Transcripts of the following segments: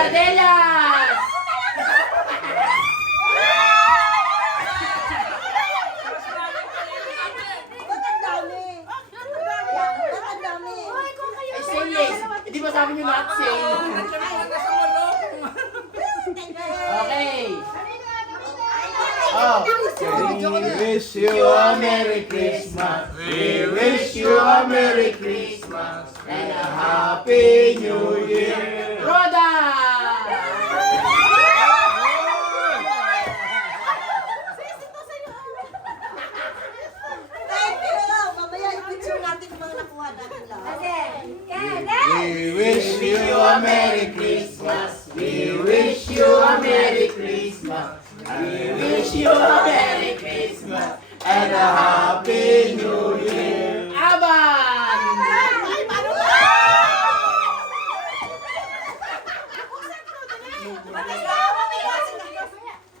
Sardellas! Ba't ang dami? Ba't ang dami? Ay, stainless. Hindi ba sabi niyo lahat same? Okay. Oh. We wish you a Merry Christmas. We wish you a Merry Christmas and a Happy New Year. Roda! Thank you! Mamaya i-picture natin yung mga nakuha natin lahat. We wish you a Merry Christmas. We wish you a Merry Christmas. We wish you a Merry Christmas and a Happy New Year. Aban! Ay, paano ba?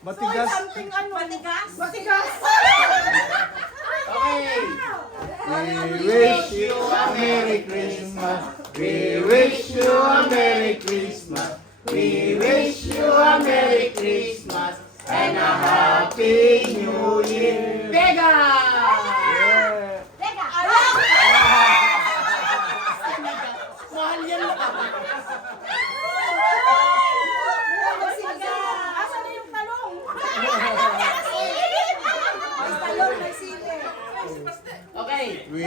Matigas. Matigas? Matigas? Okay. We wish you a Merry Christmas. We wish you a Merry Christmas. We wish you a Merry Christmas and a Happy New Year. Vega! Mahal yan lang. Asan na yung talong? May talong, may sili. Okay. We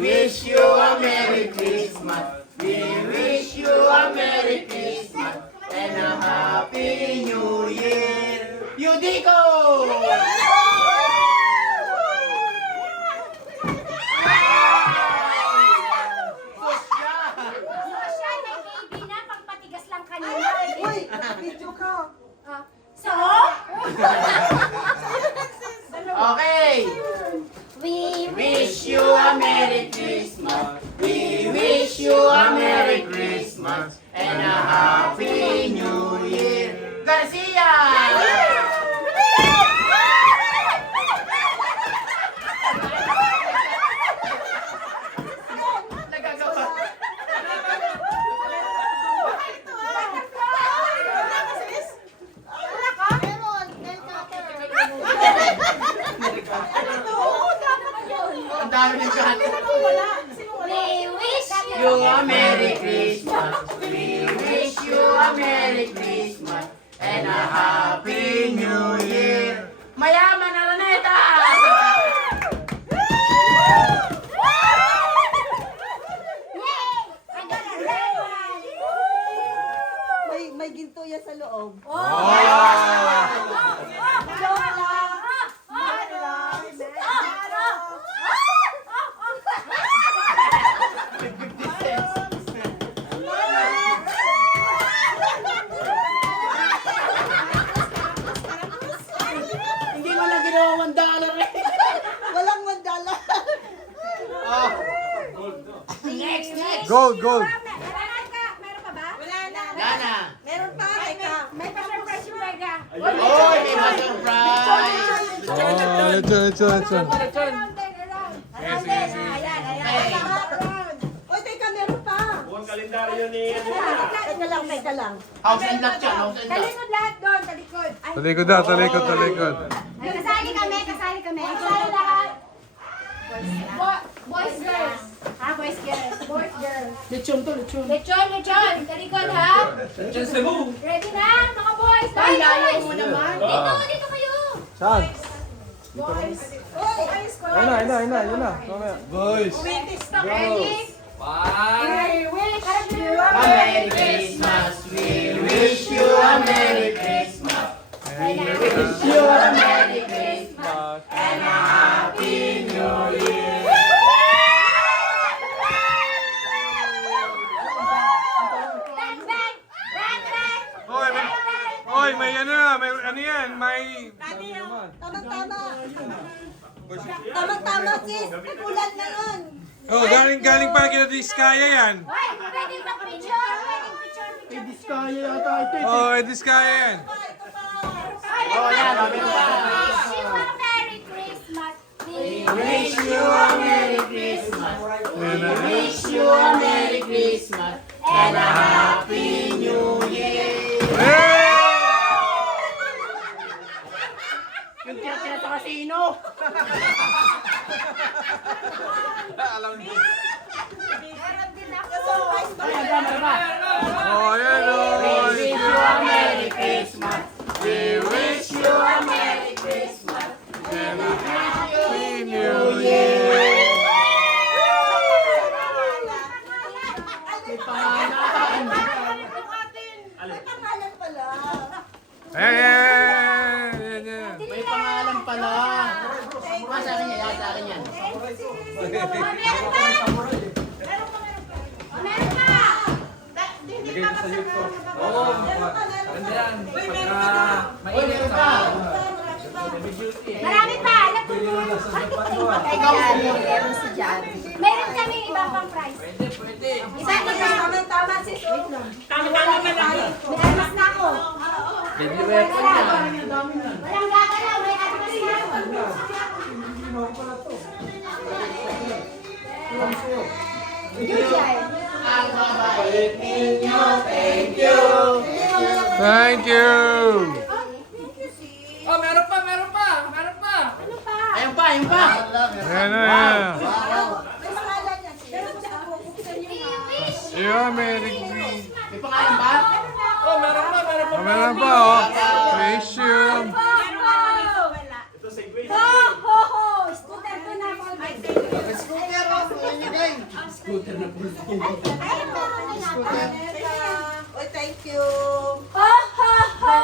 wish you a Merry Christmas. We wish you a Merry Christmas and a Happy New Year. Yudico! Uy, video ka. Okay. We wish you a Merry Christmas. We wish you a Merry Christmas and a Happy New Year. Garcia! Nagagawa. Ang dami ng gato. We wish You a Merry Christmas. We wish you a Merry Christmas and a Happy New Year. Mayaman na Roneta! May ginto yan sa loob. Hindi mo lang ginawa $1 eh. Walang mandala. Oh. Next. Gold, gold. Meron pa ba? Lana. Meron pa, teka. May pa-surprise yung Vega. Oh, may ma-surprise. Oh, ito. Oy, teka, meron pa. Buong kalendaryo ni Teka lang. House and lot siya, house and lot. Talikod lahat doon, talikod. Ay, Talikod na, talikod. kasali kami. Kasali lahat. Boys, girls. Boys, girls. Boys, girls. Lechon to, lechon. Lechon. Talikod, ha? Ready na, mga boys. Ay, layo Boys. mo naman. Dito kayo. Saan? Oy, Ayun na. Mamaya. Boys. Ready? We wish you A Merry Christmas. We wish you a Merry Christmas. We wish you a Merry Christmas and a Happy New Year. Bang, bang! Bang, bang! Oy, may ano yan, may... Tama, sis. Ulan na yun. Oh, galing pa kina Diskaya yan. Hoy, pwede ba picture? Pwede picture. Kaya yata ito. Oh, Diskaya yan. Oh, yan. Wish you a Merry Christmas. We wish you a Merry Christmas. We wish you a Merry Christmas and a Happy New Year. Yung tira-tira sa kasino. Alam mo. Meron din ako. Surprise pa. Oh, ayan o. We wish you a Merry Christmas. We wish you a Merry Christmas. And a Happy New Year. May pangalan. May pangalan pala. Ayan, ayan. May pangalan pala. Sa akin yan, sa akin yan. Uy, meron pa. Marami pa. Ikaw, Meron si Javi. Meron kami ibang pang price. Isa na tama si Su. Tama ka na. May alas na ako. Walang gagalaw. May alas na ako. ang mabait ninyo. Thank you. Thank you. Oh, meron pa, meron pa, meron pa. Ano pa? Ayun pa, ayun pa. Ayan na yan. May pangalan yan. Meron siya ako. Buksan niyo nga. You are Merry Christmas. May pangalan ba? Oh, meron pa, meron pa. Oh, meron pa oh. Wish you. Ho, ho, ho. Scooter ko na ako. Scooter, oh. Binigay. Scooter na po. Oy, thank you. Ho, ho, ho.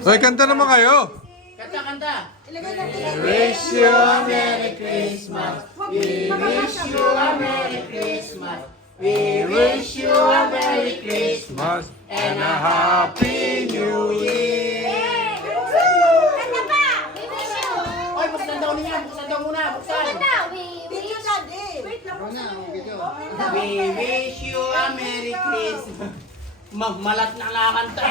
So, kanta naman kayo. Kanta, kanta. Ilagay natin. We wish you a Merry Christmas. We wish you a Merry Christmas. We wish you a Merry Christmas and a Happy New Year. Kanta pa. We wish you. Oy, buksan daw niya. Buksan daw muna. Buksan. Kanta. We Video wish. daddy. We wish you a Merry Christmas. Magmalat na nakakanta.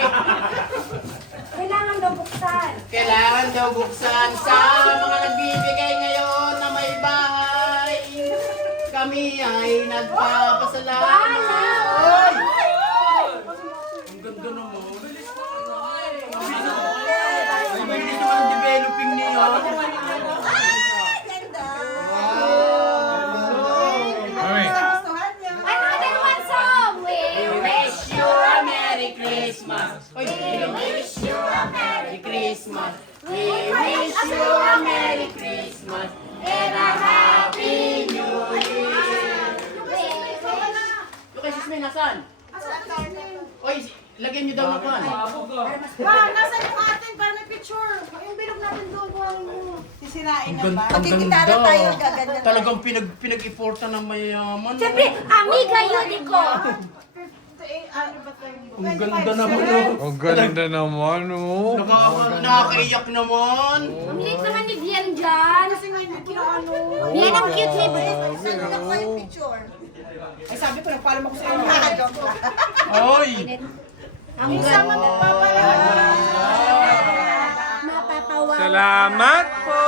Kailangan daw buksan. Kailangan daw buksan sa mga nagbibigay ngayon na may bahay. Kami ay nagpapasalamat. Oy! Ang ganda naman. Ay, hindi naman ang developing niyo. Ganda. Mami. Gustuhan niya. Another one song. We Wish you a Merry Christmas. Oy, wish you a Merry Christmas. We wish you a Merry Christmas and a Happy New Year. Yung kay Sismay, nasaan? Oy, lagyan niyo daw ng pan. Nasa yung atin para may picture. Yung bilog natin doon. Kuhanin mo. Sisirain na ba? Ang Magkikitara ganda. tayo. Gaganyan. Talagang pinag-iportan ng mayaman. Siyempre, amiga yun ko. Ang ganda naman, oh. Ang ganda naman oh. Nakakaiyak naman. Ang liit naman ni Bian dyan. Kasi nga hindi ko ano. Bian ang cute ni Bian. Saan mo nakuha yung picture? Ay, sabi ko, nagpaalam ako sa inyo. Joke lang. Oy! Ang ganda. Mapapawa. Salamat po.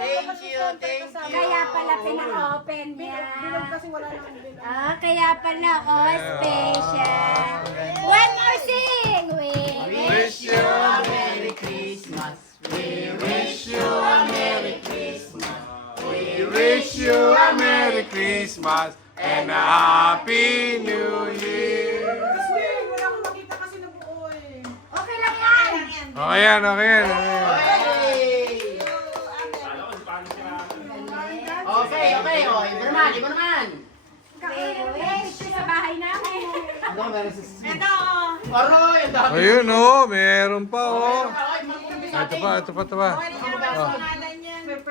Thank you, thank you. Kaya pala pina-open niya. Bilog kasi wala nang bilog. Ah, kaya pala, oh, special. One more sing. We wish you a Merry Christmas. We wish you a Merry Christmas. We wish you a Merry Christmas and a Happy New Year. Kasi wala akong makita kasi na buo eh. Okay lang yan. Okay yan, okay yan. Hey! Okay, okay. Oh, iba naman, iba naman. Wish sa bahay namin. Ano, meron sa sismi? Aroy, ang dami. Ayun oh, meron pa oh. Ay, mag-umpisa Ito pa, ito pa, ito pa. Oh.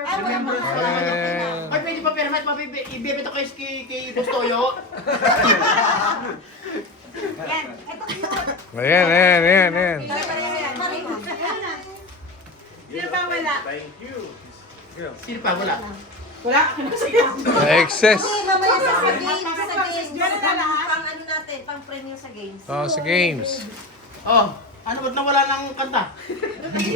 Ayan. Ay, pwede pa permit, ibibit ako kay Bustoyo. Ayan, ayan, ayan, ayan. Sino pa wala? Sino pa? Wala. Wala? Excess. Mamaya sa games. Pang ano natin, pang premium sa games. Oh, sa games. Oh, ano ba't nawala ng kanta?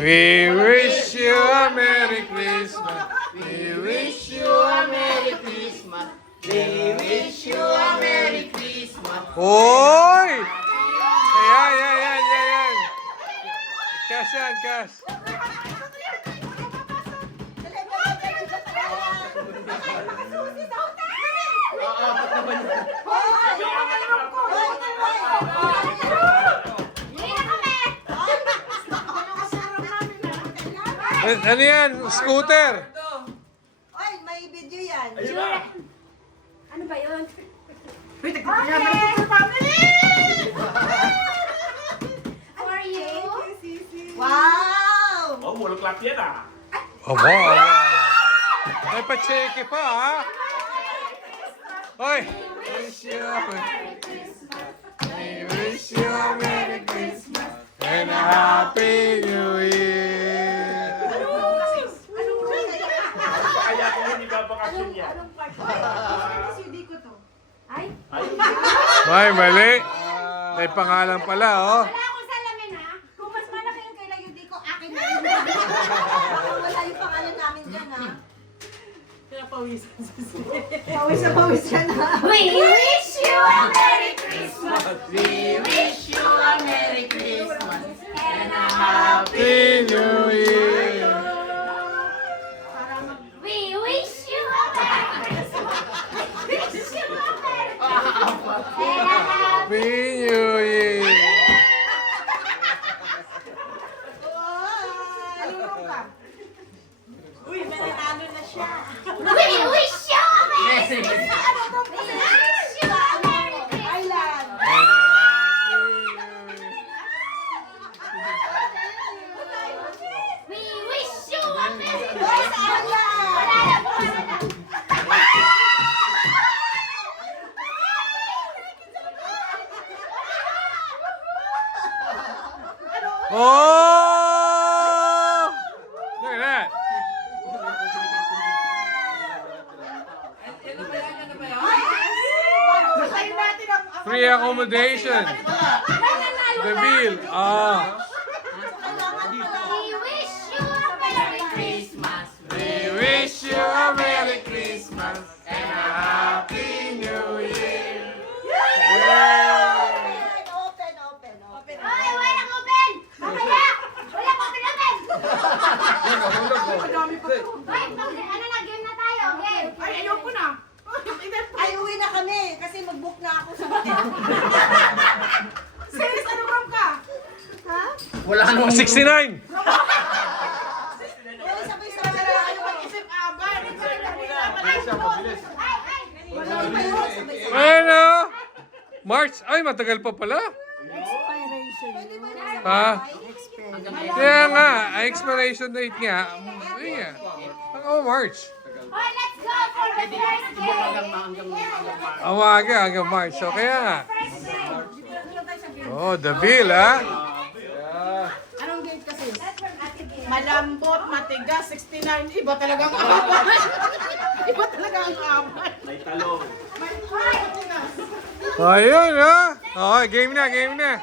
We wish you a Merry Christmas. We wish you a Merry Christmas. We wish you a Merry Hoy! Ayan. Cash yan, cash. Ano yan? Scooter. Oy, may video yan. Ano ba yun? For you? Wow! Oh, mulu klap yan ah. Aba. May pa-check pa, ha? Hoy! Wish you a Merry Christmas. We wish you a Merry Christmas and a Happy New Year. Kaya ko hindi babakasyon yan. Ay, Ay, mali. May pangalan pala, oh. wala akong salamin ha. Kung mas malaki yung kay Layudi ko, akin na rin. Wala yung pangalan namin dyan, ha? Pinapawisan sa Pawis na pawis yan, ha? We wish you a Merry Christmas We wish you a Merry Christmas and a Happy New Year. We wish you a Merry Christmas. We wish you a Merry Christmas and a Happy New Year. Alulong ka. Uy, may nanalo na siya. We wish you a Merry Christmas. We wish you a Merry Christmas. Island. We wish you a Merry Uy, Christmas. saan yan? Wala na po, wala na. Oh! Look at that. Basahin natin ang... Free accommodation. The bill. Ah. We wish you a Merry Christmas. We wish you a Merry Christmas and a Happy New Year. Open, open, open. Ay, walang open! Mamaya! Walang open! Madami pa to. Ay, ano na, game na tayo, game! Ay, ayoko na. Ay, uwi na kami kasi mag-book na ako sa hotel. Sis, ano room ka? Ha? Wala nung 69. Uy, sabay-sabay na kayo mag-isip. Isip aban. Ay, ay! Ano? March? Ay, matagal pa pala. Pwede ba yun? Ha? Kaya nga, ang expiration date nga. Ay nga. Oh, March. Oh, let's go for the first game! Awaga hanggang March. So kaya nga. First game! Oh, the bill, ha? Anong gate kasi? That's from Ate Game. Malambot, matigas, 69. Iba talaga ang aban. Iba talaga ang aban. May talong. Ayun, ha? Okay, game na, game na.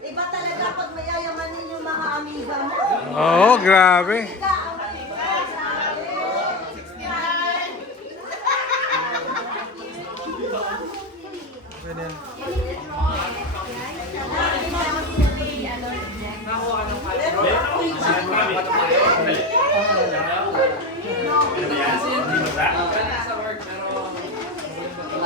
Iba talaga pag mayayamanin yung mga amiga mo. Oo, grabe. Amiga, ang amiga sa Ano yan? Di ba?